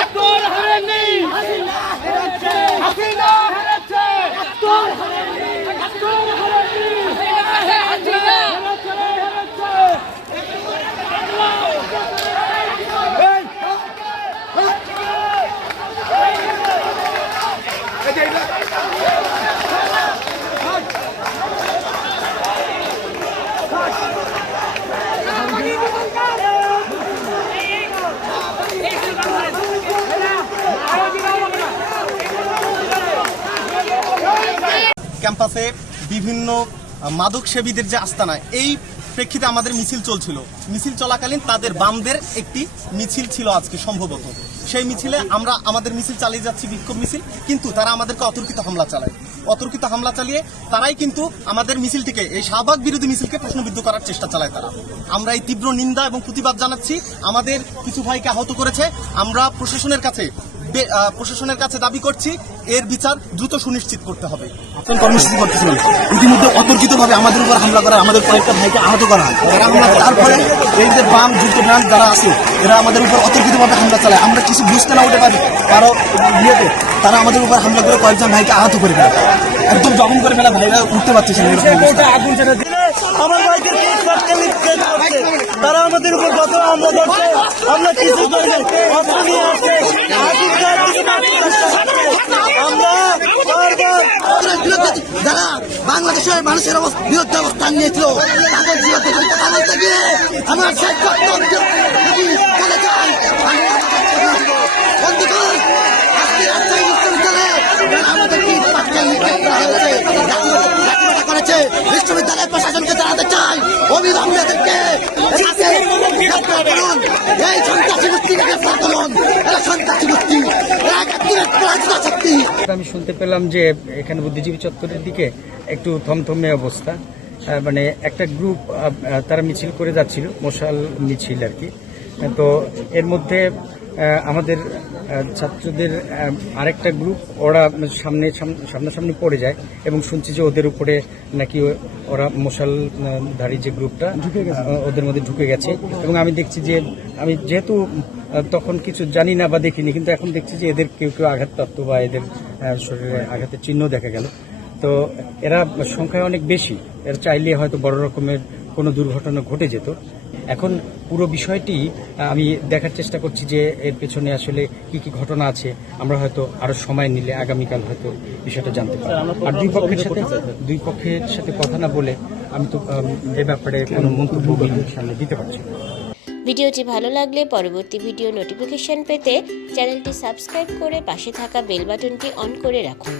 একাত্তর হারেনি হাসিনা হেরেছে। একাত্তর হারেনি একাত্তর হারেনি হাসিনা হেরেছে হেরেছে। এই এই ক্যাম্পাসে বিভিন্ন মাদক সেবীদের যে আস্তানা, এই প্রেক্ষিতে আমাদের মিছিল চলছিল। মিছিল চলাকালীন তাদের বামদের একটি মিছিল ছিল আজকে সম্ভবত। সেই মিছিলে আমরা, আমাদের মিছিল চালিয়ে যাচ্ছি বিক্ষোভ মিছিল, কিন্তু তারা আমাদেরকে অতর্কিত হামলা চালায়। অতর্কিত হামলা চালিয়ে তারাই কিন্তু আমাদের মিছিলটিকে, এই শাহবাগ বিরোধী মিছিলকে প্রশ্নবিদ্ধ করার চেষ্টা চালায় তারা। আমরা এই তীব্র নিন্দা এবং প্রতিবাদ জানাচ্ছি। আমাদের কিছু ভাইকে আহত করেছে। আমরা প্রশাসনের কাছে প্রশাসনের কাছে দাবি করছি এর বিচার দ্রুত সুনিশ্চিত করতে হবে। কর্মসূচি করতেছিলেন ইতিমধ্যে অতর্কিত ভাবে আমাদের উপর হামলা করা আমাদের কয়েকটা ভাইকে আহত করা হয়। তারপরে এই যে বাম যুক্ত ব্রাঞ্চ যারা আছে, এরা আমাদের উপর অতর্কিত ভাবে হামলা চালায়। আমরা কিছু বুঝতে না উঠে পারি, কারও ইয়েতে তারা আমাদের উপর হামলা করে কয়েকজন ভাইকে আহত করে ফেলে। একদম জখম করে ফেলা, ভাইরা উঠতে পারতেছে না তারা আমাদের উপর কত হামলা করছে, আমরা কিছু করি অস্ত্র নিয়ে আসছে আগুন দেওয়ার কিছু না করছে। আমরা বারবার আমাদের বিরুদ্ধে যারা বাংলাদেশের মানুষের বিরুদ্ধে অবস্থান নিয়েছিল। তাদের বলতে গিয়ে আমার কর্তব্য চলে যায় প্রশাসনকে জানাতে চাই অবিলম্বে এই সন্ত্রাসী গোষ্ঠীকে গ্রেফতার করুন। এরা সন্ত্রাসী গোষ্ঠী। আমি শুনতে পেলাম যে এখানে বুদ্ধিজীবী চত্বরের দিকে একটু থমথমে অবস্থা। মানে একটা গ্রুপ তারা মিছিল করে যাচ্ছিল, মশাল মিছিল আর কি। তো এর মধ্যে আমাদের ছাত্রদের আরেকটা গ্রুপ ওরা সামনে সাম- সামনাসামনি পড়ে যায় এবং শুনছি যে ওদের উপরে নাকি ওরা মশালধারী যে গ্রুপটা ওদের মধ্যে ঢুকে গেছে এবং আমি দেখছি যে আমি যেহেতু তখন কিছু জানি না বা দেখিনি কিন্তু এখন দেখছি যে এদের কেউ কেউ আঘাতপ্রাপ্ত বা এদের শরীরে আঘাতের চিহ্ন দেখা গেল। তো এরা সংখ্যায় অনেক বেশি এরা চাইলে হয়তো বড় রকমের কোনো দুর্ঘটনা ঘটে যেত। এখন পুরো বিষয়টি আমি দেখার চেষ্টা করছি যে এর পেছনে আসলে কি কি ঘটনা আছে। আমরা হয়তো আরও সময় নিলে আগামীকাল হয়তো বিষয়টা জানতে পারব। আর দুই পক্ষের সাথে দুই পক্ষের সাথে কথা না বলে আমি তো এ ব্যাপারে কোনো মন্তব্য সামনে দিতে পারছি ভিডিওটি ভালো লাগলে পরবর্তী ভিডিও নোটিফিকেশন পেতে চ্যানেলটি সাবস্ক্রাইব করে পাশে থাকা বেল বাটনটি অন করে রাখুন।